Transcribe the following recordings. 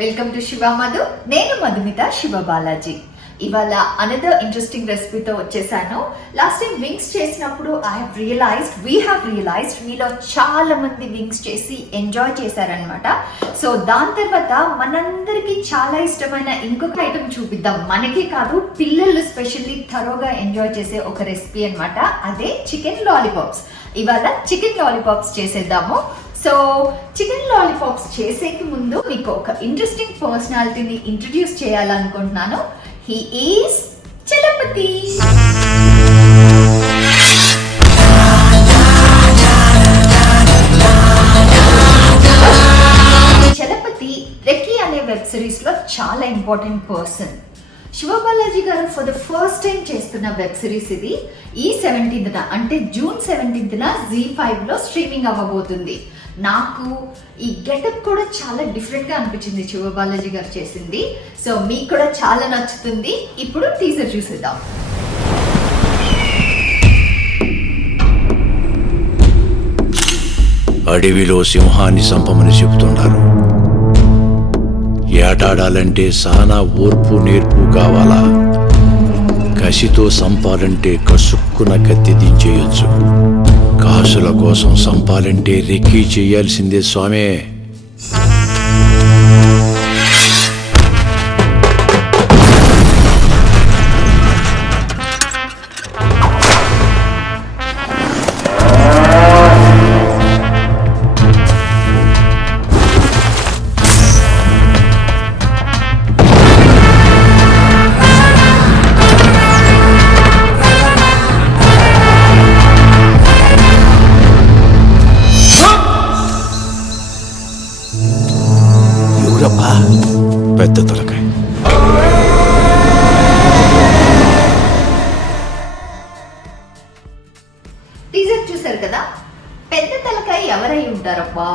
Welcome to SivaMadhu. నేను Madhumita Sivabalaji. ఇవాళ another interesting రెసిపీతో వచ్చేసాను. లాస్ట్ టైం వింగ్స్ చేసినప్పుడు వీ హ్యావ్ రియలైజ్డ్ మీలో చాలా మంది వింగ్స్ చేసి ఎంజాయ్ చేశారనమాట. సో దాని తర్వాత మనందరికి చాలా ఇష్టమైన ఇంకొక ఐటమ్ చూపిద్దాం. మనకే కాదు, పిల్లలు స్పెషల్లీ థరోగా ఎంజాయ్ చేసే ఒక రెసిపీ అనమాట. అదే చికెన్ లాలీపాప్స్. ఇవాళ చికెన్ లాలీపాప్స్ చేసేద్దాము. సో చికెన్ లాలీపాప్స్ చేసేకి ముందు మీకు ఒక ఇంట్రెస్టింగ్ పర్సనాలిటీని ఇంట్రడ్యూస్ చేయాలనుకుంటున్నాను. He is Chalapathi. Chalapathi Recce అనే వెబ్ సిరీస్ లో చాలా important person. Sivabalaji garu for the first time చేస్తున్న వెబ్ సిరీస్ ఇది. ఈ 17th అంటే జూన్ 17th Z5 లో స్ట్రీమింగ్ అవ్వబోతుంది. నాకు ఈ గెటప్ కూడా చాలా డిఫరెంట్ గా అనిపించింది శివబాలాజీ గారు చేసింది. సో మీకు కూడా చాలా నచ్చుతుంది. ఇప్పుడు టీజర్ చూసేద్దాం. అడవిలో సింహాన్ని సంపమని చెబుతున్నారు. ఏటాడాలంటే సానా ఓర్పు నేర్పు కావాలా. కసితో సంపాలంటే కసుక్కున కత్తి దించేయొచ్చు. కాసుల కోసం సంపాలంటే రెక్కీ చేయాల్సిందే స్వామే. పెద్ద తలకాయ. టీజర్ చూసారు కదా, పెద్ద తలకాయ ఎవరై ఉంటారబ్బా.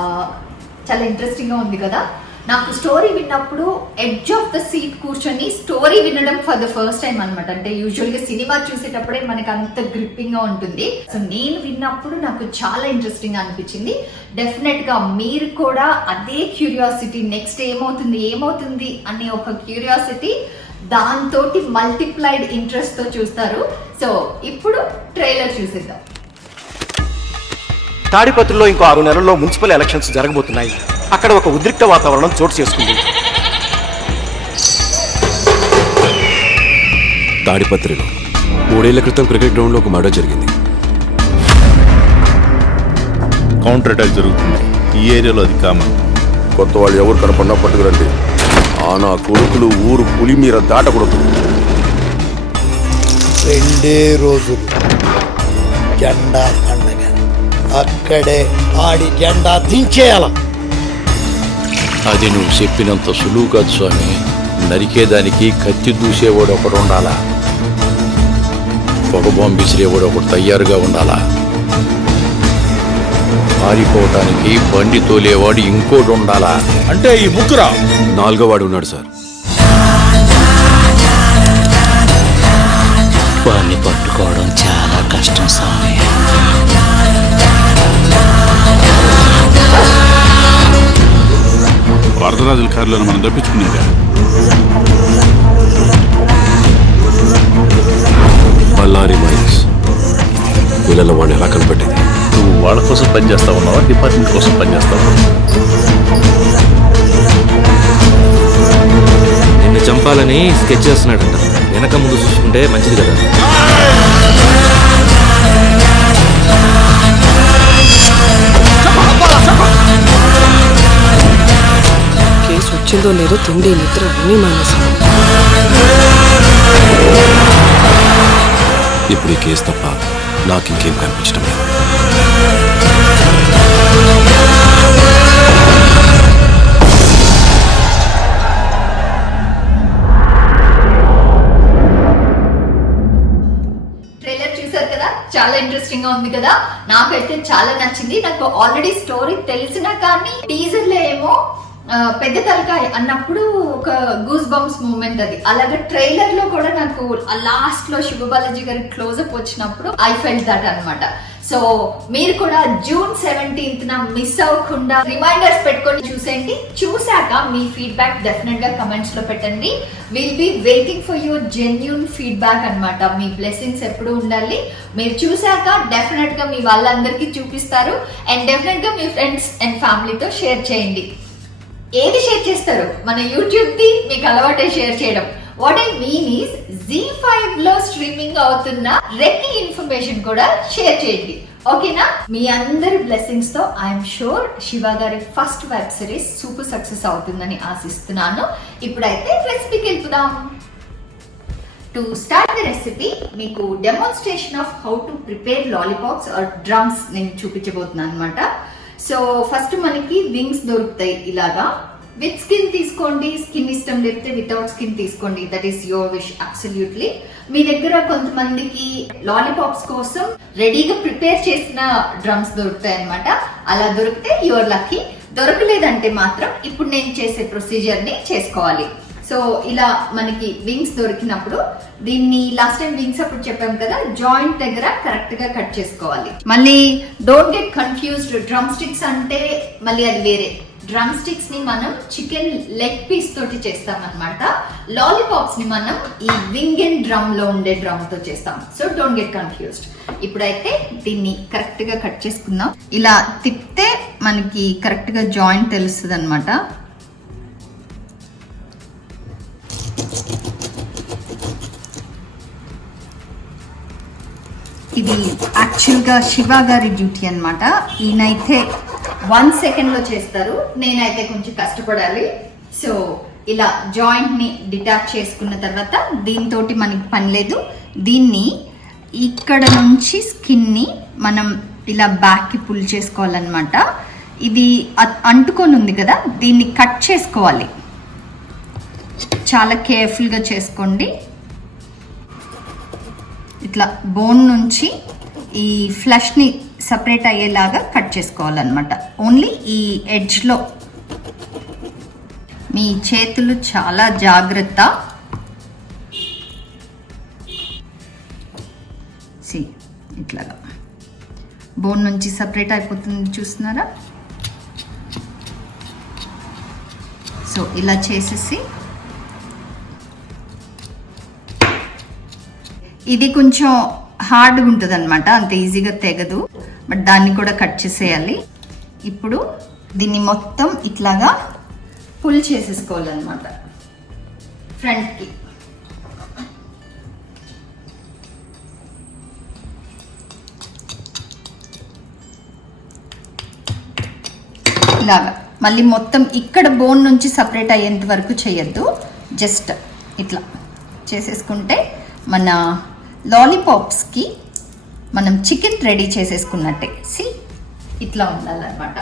చాలా ఇంట్రెస్టింగ్ గా ఉంది కదా. నాకు స్టోరీ విన్నప్పుడు ఎడ్జ్ ఆఫ్ ద సీట్ కూర్చొని స్టోరీ వినడం ఫర్ ద ఫస్ట్ టైం అనమాట. అంటే యూజువల్ గా సినిమా చూసేటప్పుడే మనకి అంత గ్రిప్పింగ్ గా ఉంటుంది. సో నేను విన్నప్పుడు నాకు చాలా ఇంట్రెస్టింగ్ గా అనిపించింది. డెఫినెట్ గా మీరు కూడా అదే క్యూరియాసిటీ, నెక్స్ట్ ఏమవుతుంది అనే ఒక క్యూరియాసిటీ, దాంతో మల్టిప్లైడ్ ఇంట్రెస్ట్ తో చూస్తారు. సో ఇప్పుడు ట్రైలర్ చూసేద్దాం. తాడిపత్రిలో ఇంకో 6 నెలల్లో మున్సిపల్ ఎలక్షన్స్ జరగబోతున్నాయి. అక్కడ ఒక ఉద్రిక్త వాతావరణం చోటు చేసుకుంది. తాడిపత్రిలో 3 ఏళ్ల క్రితం క్రికెట్ గ్రౌండ్ లో ఒక మర్డర్ జరిగింది. కౌంటర్ అటాక్ జరుగుతుంది. ఈ ఏరియాలో అది కామన్. కొత్త వాళ్ళు ఎవరు కనపడినా పట్టుకురండి. నా కొడుకులు ఊరు పులి మీద దాటకూడదు. 2 రోజులు జెండా పండగ. అక్కడే ఆడి జెండా దించేయాల. అది నువ్వు చెప్పినంత సులువు కాదు స్వామి. నరికేదానికి కత్తి దూసేవాడు ఒకడు ఉండాలా. పొగ బాంబు విసిరేవాడు ఒకడు తయారుగా ఉండాలా. పారిపోవటానికి బండి తోలేవాడు ఇంకోటి ఉండాలా. అంటే ఈ ముగ్గురా? 4వ వాడు ఉన్నాడు సార్. వాడిని పట్టుకోవడం చాలా కష్టం స్వామి. వరదరాజుల కారులను మనం తప్పించుకునేదా? బళ్ళారి మైన్స్ వీళ్ళలో వాడిని ఎలా కనిపెట్టింది? నువ్వు వాళ్ళ కోసం పనిచేస్తా ఉన్నావా, డిపార్ట్మెంట్ కోసం పనిచేస్తావా? నిన్ను చంపాలని స్కెచ్ చేస్తున్నాడంట. వెనక ముందు చూసుకుంటే మంచిది కదా. కేసు వచ్చిందో లేదో తిండి నిద్ర అన్నీ మానేసాను. ఇప్పుడు ఈ కేసు తప్ప నాకు ఇంకేం కనిపించడం లేదు. ట్రైలర్ చూసారు కదా, చాలా ఇంట్రెస్టింగ్ గా ఉంది కదా. నాకైతే చాలా నచ్చింది. నాకు ఆల్రెడీ స్టోరీ తెలిసినా కానీ టీజర్ లో ఏమో పెద్ద తలకాయ అన్నప్పుడు ఒక గూస్ బంప్స్ మూమెంట్ అది. అలాగే ట్రైలర్ లో కూడా నాకు లాస్ట్ లో శివబాలాజీ గారి క్లోజ్అప్ వచ్చినప్పుడు ఐ ఫెల్ట్ దట్ అనమాట. సో మీరు కూడా June 17th మిస్ అవ్వకుండా రిమైండర్స్ పెట్టుకొని చూసేయండి. చూసాక మీ ఫీడ్బ్యాక్ డెఫినెట్ గా కమెంట్స్ లో పెట్టండి. Will be waiting for your genuine feedback అన్నమాట. మీ బ్లెస్సింగ్స్ ఎప్పుడు ఉండాలి. మీరు చూసాక డెఫినెట్ గా మీ వాళ్ళందరికీ చూపిస్తారు అండ్ డెఫినెట్ గా మీ ఫ్రెండ్స్ అండ్ ఫ్యామిలీతో షేర్ చేయండి. ఏది షేర్ చేస్తారు? మన యూట్యూబ్ ది మీకు అలవాటే షేర్ చేయడం. What I mean is Z5 లో స్ట్రీమింగ్ అవుతున్న రెక్కీ ఇన్ఫర్మేషన్ కూడా షేర్ చేయండి. ఓకేనా? మీ అందరి బ్లెస్సింగ్స్ తో ఐఎమ్ షూర్ శివ గారి first web series super success అవుతుందని ఆశిస్తున్నాను. ఇప్పుడైతే రెసిపీకి వెళ్తున్నాం. టు స్టార్ట్ ది రెసిపీ మీకు demonstration of how to prepare lollipops or drums నేను చూపించబోతున్నాను అనమాట. సో ఫస్ట్ మనకి వింగ్స్ దొరుకుతాయి ఇలాగా. విత్ స్కిన్ తీసుకోండి, స్కిన్ ఇష్టం లేకపోతే వితౌట్ స్కిన్ తీసుకోండి. That is your wish absolutely. మీ దగ్గర కొంతమందికి లాలీపాప్స్ కోసం రెడీగా ప్రిపేర్ చేసిన డ్రమ్స్ దొరుకుతాయి అనమాట. అలా దొరికితే యువర్ లక్కీ. దొరకలేదంటే మాత్రం ఇప్పుడు నేను చేసే ప్రొసీజర్ ని చేసుకోవాలి. సో ఇలా మనకి వింగ్స్ దొరికినప్పుడు దీన్ని లాస్ట్ టైం వింగ్స్ అప్పుడు చెప్పాం కదా, జాయింట్ దగ్గర కరెక్ట్ గా కట్ చేసుకోవాలి. మళ్ళీ don't get confused. Drum sticks అంటే మళ్ళీ అది వేరే. డ్రమ్ స్టిక్స్ ని మనం చికెన్ లెగ్ పీస్ తోటి చేస్తాం అనమాట. లాలీపాప్స్ ని మనం ఈ వింగ్ అండ్ డ్రమ్ లో ఉండే డ్రమ్ తో చేస్తాం. So don't get confused. ఇప్పుడైతే దీన్ని కరెక్ట్ గా కట్ చేసుకుందాం. ఇలా తిప్పితే మనకి కరెక్ట్ గా జాయింట్ తెలుస్తుంది అనమాట. ఇది యాక్చువల్గా శివ గారి డ్యూటీ అనమాట. ఈయనైతే 1 సెకండ్ లో చేస్తారు, నేనైతే కొంచెం కష్టపడాలి. సో ఇలా జాయింట్ ని డిటాచ్ చేసుకున్న తర్వాత దీంతో మనకి పని లేదు. దీన్ని ఇక్కడ నుంచి స్కిన్ ని మనం ఇలా బ్యాక్ కి పుల్ చేసుకోవాలన్నమాట. ఇది అంటుకొని ఉంది కదా, దీన్ని కట్ చేసుకోవాలి. చాలా కేర్ఫుల్గా చేసుకోండి. ఇట్లా బోన్ నుంచి ఈ ఫ్లష్ని సపరేట్ అయ్యేలాగా కట్ చేసుకోవాలన్నమాట. ఓన్లీ ఈ ఎడ్జ్లో. మీ చేతులు చాలా జాగ్రత్త. ఇట్లాగా బోన్ నుంచి సపరేట్ అయిపోతుంది, చూస్తున్నారా? సో ఇలా చేసేసి ఇది కొంచెం హార్డ్గా ఉంటుంది అనమాట, అంత ఈజీగా తెగదు. బట్ దాన్ని కూడా కట్ చేసేయాలి. ఇప్పుడు దీన్ని మొత్తం ఇట్లాగా పుల్ చేసేసుకోవాలన్నమాట ఫ్రంట్కి. ఇలాగా మళ్ళీ మొత్తం ఇక్కడ బోన్ నుంచి సపరేట్ అయ్యేంత వరకు చేయొద్దు. జస్ట్ ఇట్లా చేసేసుకుంటే మన లాలీపాప్స్కి మనం చికెన్ రెడీ చేసేసుకున్నట్టే. ఇట్లా ఉండాలన్నమాట.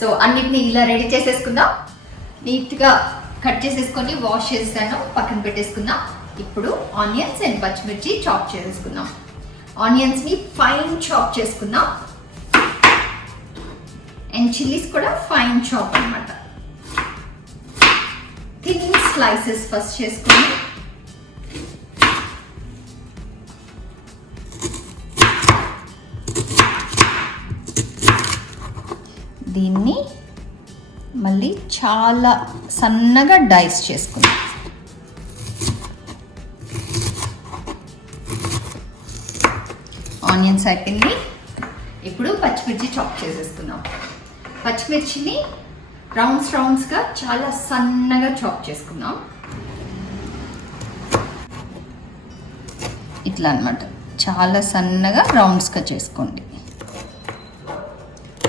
సో అన్నిటిని ఇలా రెడీ చేసేసుకుందాం. నీట్గా కట్ చేసేసుకొని వాష్ చేసేసాను, పక్కన పెట్టేసుకుందాం. ఇప్పుడు ఆనియన్స్ అండ్ పచ్చిమిర్చి చాప్ చేసేసుకుందాం. ఆనియన్స్ని ఫైన్ చాప్ చేసుకుందాం అండ్ చిల్లీస్ కూడా ఫైన్ చాప్ అన్నమాట. థిన్ స్లైసెస్ ఫస్ట్ చేసుకొని దీన్ని మళ్ళీ చాలా సన్నగా డైస్ చేసుకుందాం. ఆనియన్స్ అయిపోయింది. ఇప్పుడు పచ్చిమిర్చి చాప్ చేసేసుకుందాం. పచ్చిమిర్చిని రౌండ్స్గా చాలా సన్నగా చాప్ చేసుకుందాం. ఇట్లా అన్నమాట, చాలా సన్నగా రౌండ్స్గా చేసుకోండి.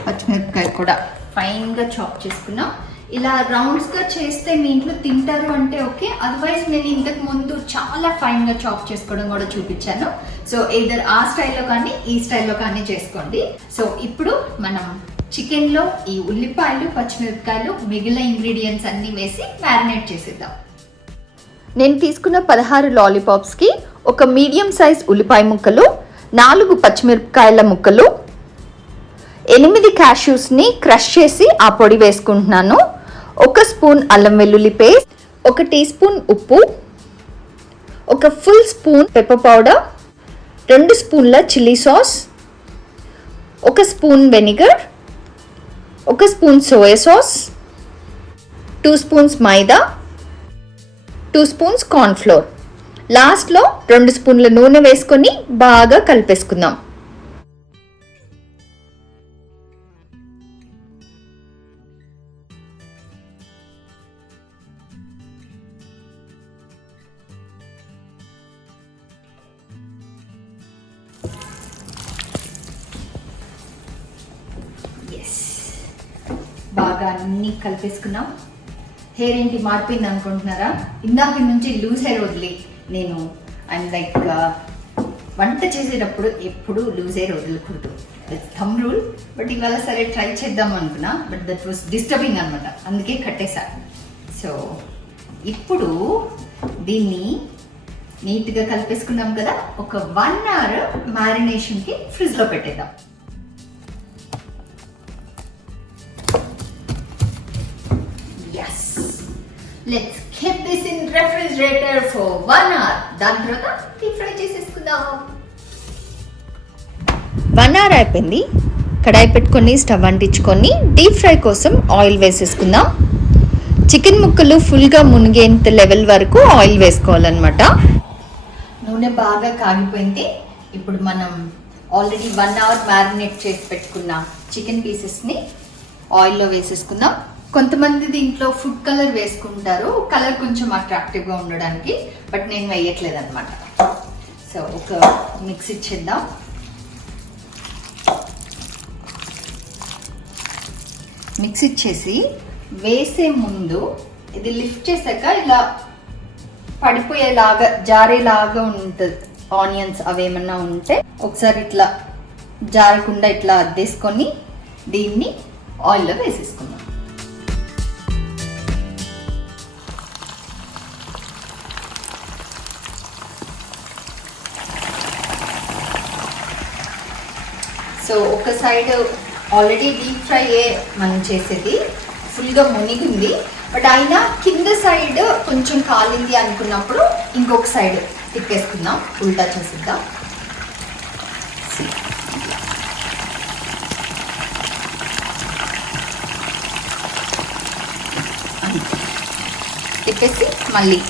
పచ్చిమిరపకాయ కూడా ఫైన్గా చాప్ చేసుకున్నాం. ఇలా రౌండ్స్గా చేస్తే మీ ఇంట్లో తింటారు అంటే ఓకే, అదర్వైజ్ నేను ఇంతకు ముందు చాలా ఫైన్గా చాప్ చేసుకోవడం కూడా చూపించాను. సో either ఆ స్టైల్లో కానీ ఈ స్టైల్లో కానీ చేసుకోండి. సో ఇప్పుడు మనం చికెన్లో ఈ ఉల్లిపాయలు, పచ్చిమిరపకాయలు, మిగిలిన ఇంగ్రీడియంట్స్ అన్నీ వేసి మ్యారినేట్ చేసేద్దాం. నేను తీసుకున్న 16 లాలీపాప్స్కి ఒక మీడియం సైజ్ ఉల్లిపాయ ముక్కలు, 4 పచ్చిమిరపకాయల ముక్కలు, 8 క్యాష్యూస్ని క్రష్ చేసి ఆ పొడి వేసుకుంటున్నాను. 1 స్పూన్ అల్లం వెల్లుల్లి పేస్ట్, 1 టీ స్పూన్ ఉప్పు, 1 ఫుల్ స్పూన్ పెప్పర్ పౌడర్, 2 స్పూన్ల chilli sauce, 1 spoon vinegar, 1 spoon soya sauce, 2 spoons మైదా, 2 స్పూన్స్ కార్న్ఫ్లోర్. లాస్ట్లో 2 స్పూన్ల నూనె వేసుకొని బాగా కలిపేసుకుందాం. బాగా అన్నీ కలిపేసుకున్నాం. హెయిర్ ఏంటి మారిపోయింది అనుకుంటున్నారా? ఇందాక నుంచి లూజ్ హెయిర్ వదిలి నేను అండ్ లైక్ వంట చేసేటప్పుడు ఎప్పుడు లూజ్ హెయిర్ వదలకూడదు, థంబ్ రూల్. బట్ ఇవాళ సరే ట్రై చేద్దాం అనుకున్నా, బట్ దట్ వాస్ డిస్టర్బింగ్ అనమాట, అందుకే కట్టేసా. సో ఇప్పుడు దీన్ని నీట్గా కలిపేసుకున్నాం కదా, ఒక 1 hour మ్యారినేషన్కి ఫ్రిడ్జ్లో పెట్టేద్దాం. Let's keep this in refrigerator for 1 hour. దాని తర్వాత డీప్ ఫ్రై చేసేసుకుందాం. 1 hour అయిపోయింది. కడాయి పెట్టుకొని స్టవ్ అంటించుకొని డీప్ ఫ్రై కోసం ఆయిల్ వేసేసుకుందాం. చికెన్ ముక్కలు ఫుల్గా మునిగేంత లెవెల్ వరకు ఆయిల్ వేసుకోవాలన్నమాట. నూనె బాగా కాగిపోయింది. ఇప్పుడు మనం ఆల్రెడీ 1 hour మ్యారినేట్ చేసి పెట్టుకున్న చికెన్ పీసెస్ని ఆయిల్లో వేసేసుకుందాం. కొంతమంది దీంట్లో ఫుడ్ కలర్ వేసుకుంటారు, కలర్ కొంచెం అట్రాక్టివ్గా ఉండడానికి, బట్ నేను వేయట్లేదు అనమాట. సో ఒక మిక్స్ ఇచ్చేద్దాం. మిక్స్ ఇచ్చేసి వేసే ముందు ఇది లిఫ్ట్ చేశాక ఇలా పడిపోయేలాగా జారేలాగా ఉంటుంది. ఆనియన్స్ అవేమన్నా ఉంటే ఒకసారి ఇట్లా జారకుండా ఇట్లా అద్దేసుకొని దీన్ని ఆయిల్లో వేసేసుకుందాం. సో ఒక సైడ్ ఆల్రెడీ డీప్ ఫ్రై మనం చేసేది ఫుల్గా మునిగింది, బట్ అయినా కింద సైడ్ కొంచెం కాలింది అనుకున్నప్పుడు ఇంకొక సైడ్ తిప్పేసుకుందాం, ఉల్టా చేసిద్దాం. తిప్పేసి మళ్ళీ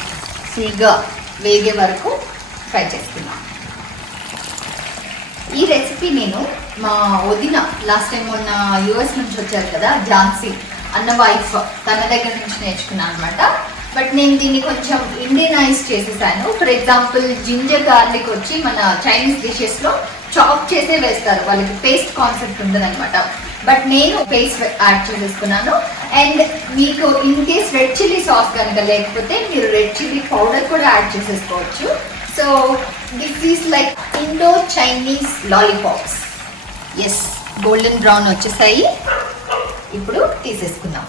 ఫుల్గా వేగే వరకు ఫ్రై చేసుకుందాం. ఈ రెసిపీ నేను మా వదిన లాస్ట్ టైం మొన్న యూఎస్ నుంచి వచ్చారు కదా, ఝాన్సీ అన్న వైఫ్, తన దగ్గర నుంచి నేర్చుకున్నాను అనమాట. బట్ నేను దీన్ని కొంచెం ఇండియనైజ్ చేసేసాను. ఫర్ ఎగ్జాంపుల్ జింజర్ గార్లిక్ వచ్చి మన చైనీస్ డిషెస్లో చాప్ చేసే వేస్తారు, వాళ్ళకి పేస్ట్ కాన్సెప్ట్ ఉండదన్నమాట. బట్ నేను పేస్ట్ యాడ్ చేసేసుకున్నాను. అండ్ మీకు in case red chilli sauce కనుక లేకపోతే మీరు రెడ్ చిల్లీ పౌడర్ కూడా యాడ్ చేసేసుకోవచ్చు. So this is like Indo Chinese lollipops. Yes, golden brown వచ్చేసాయి. ఇప్పుడు తీసేసుకుందాం.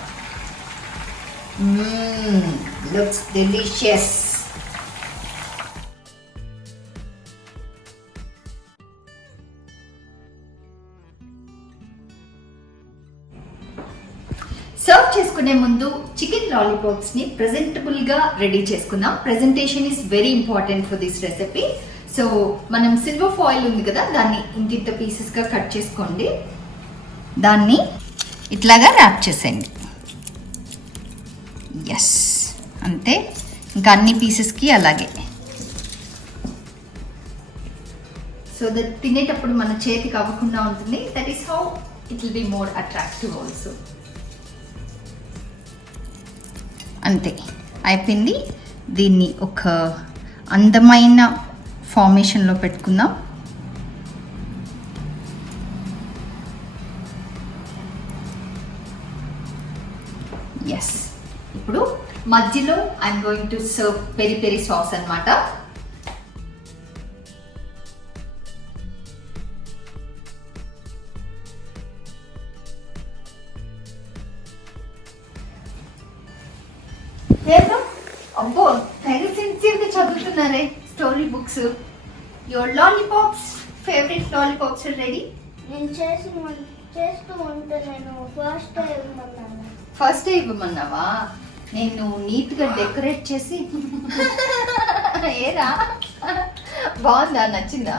Looks delicious. సర్వ్ చేసుకునే ముందు చికెన్ లాలీపాప్స్ ని ప్రెజెంటబుల్ గా రెడీ చేసుకుందాం. Presentation is very important for this recipe. So మనం సిల్వర్ ఫాయిల్ ఉంది కదా, దాన్ని ఇంత పీసెస్ గా కట్ చేసుకోండి. దాన్ని ఇట్లాగా ర్యాప్ చేసేయండి. ఎస్, అంతే. ఇంకా అన్ని పీసెస్కి అలాగే. సో దట్ తినేటప్పుడు మన చేతికి అవ్వకుండా ఉంటుంది. That is how it will be more attractive also. అంతే, అయిపోయింది. దీన్ని ఒక అందమైన ఫార్మేషన్లో పెట్టుకుందాం. ఎస్, ఇప్పుడు మధ్యలో I'm going to serve peri peri sauce అన్నమాట. అబ్బో, వెరీ సిన్సియర్గా చదువుతున్నారే story books. Your lollipops, favourite lollipops ready. నేను చేస్తూ ఉంటే నేను ఫస్ట్ డే ఇవ్వమన్నావా? నేను నీట్గా డెకరేట్ చేసి ఏరా, బాగుందా? నచ్చిందా?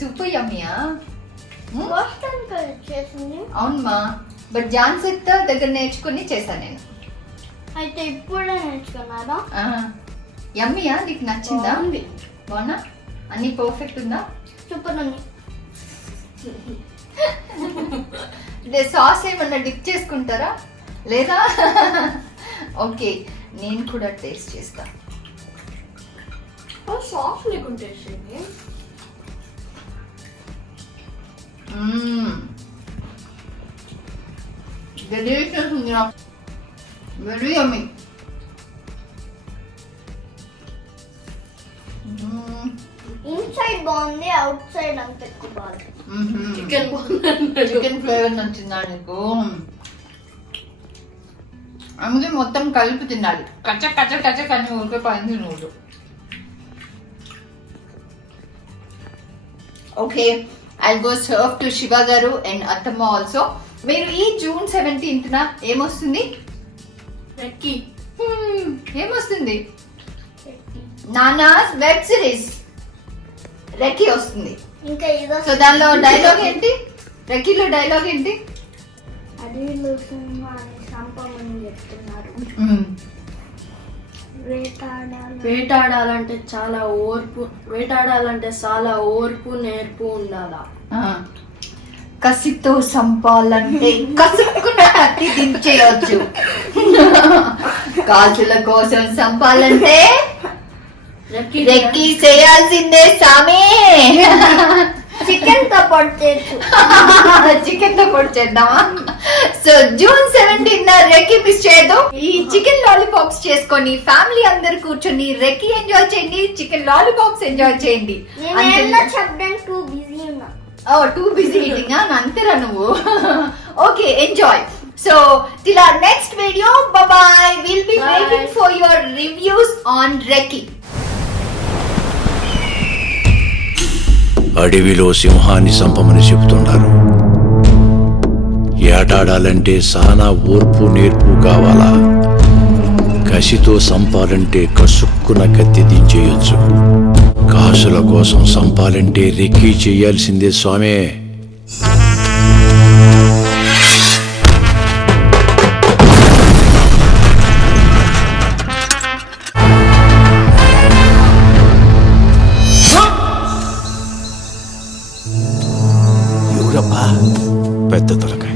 సూపర్ యమ్మీయా? ఫస్ట్ టైం కదా చేసింది. అవునమ్మా, బట్ జాన్సెత్త దగ్గర నేర్చుకుని చేశాను నేను. అయితే ఇప్పుడే నేర్చుకున్నారా? యమ్మీయా, నీకు నచ్చిందా? బాగున్నా? అన్ని పర్ఫెక్ట్ ఉందా? సూపర్ ఉంది. సాస్ ఏమన్నా డిప్ చేసుకుంటారా లేదా? ఓకే, నేను కూడా టేస్ట్ చేస్తా. సాస్ లేకుంటే డెలిషియస్ ఉంది, వెరీ యమ్మీ. ఇన్సైడ్ బాగుంది, అవుట్ సైడ్ అంత ఎక్కువ బాగుంది. చికెన్ ఫ్లేవర్ నచ్చిందా నీకు? అందుకే మొత్తం కలిపి తినాలి. కచ్చ కచ్చ కచ్చ కానీ ఊరికే పైన నువ్వు. Okay, I go serve to Shiva గారు అండ్ అత్తమ్మ ఆల్సో. మీరు ఈ జూన్ 17th ఏమొస్తుంది? రెక్కీ. ఏమొస్తుంది? నానాస్ వెబ్ సిరీస్ రెక్కీ వస్తుంది. ఇంకా ఇదో. సో దానిలో డైలాగ్ ఏంటి? రెక్కీలో డైలాగ్ ఏంటి? అడవిలో సింహాన్ని చంపమని చెప్తున్నారు. వేటాడాలంటే చాలా ఓర్పు నేర్పు ఉండాలా. కసితో సంపాలంటే కసుక్కున అతి దించేయచ్చు. కాసుల కోసం సంపాలంటే రెక్కీ చేయాల్సిందే సామే. చికెన్ తో పొడి చేయొచ్చు. చికెన్ తో పొడి చేద్దామా? సో జూన్ 17 రెక్కీ మిస్ చేయదు. ఈ చికెన్ లాలీపాప్స్ చేసుకొని ఫ్యామిలీ అందరు కూర్చొని రెక్కీ ఎంజాయ్ చేయండి, చికెన్ లాలీపాప్స్ ఎంజాయ్ చేయండి. చెప్పడానికి టూ బిజీ ఉన్నా. టూ బిజీ ఈటింగ్ అంతేరా నువ్వు? Okay, enjoy. So till our next video, bye bye. We'll be waiting for your reviews on Recce. అడవిలో సింహాన్ని సంపమని చెబుతున్నారు. ఏటాడాలంటే సానా ఓర్పు నేర్పు కావాలా. కసితో సంపాలంటే కసుక్కున కత్తి దించేయొచ్చు. కాసుల కోసం సంపాలంటే రెక్కీ చేయాల్సిందే స్వామే. ఎవరబ్బా పెద్ద తలకాయ?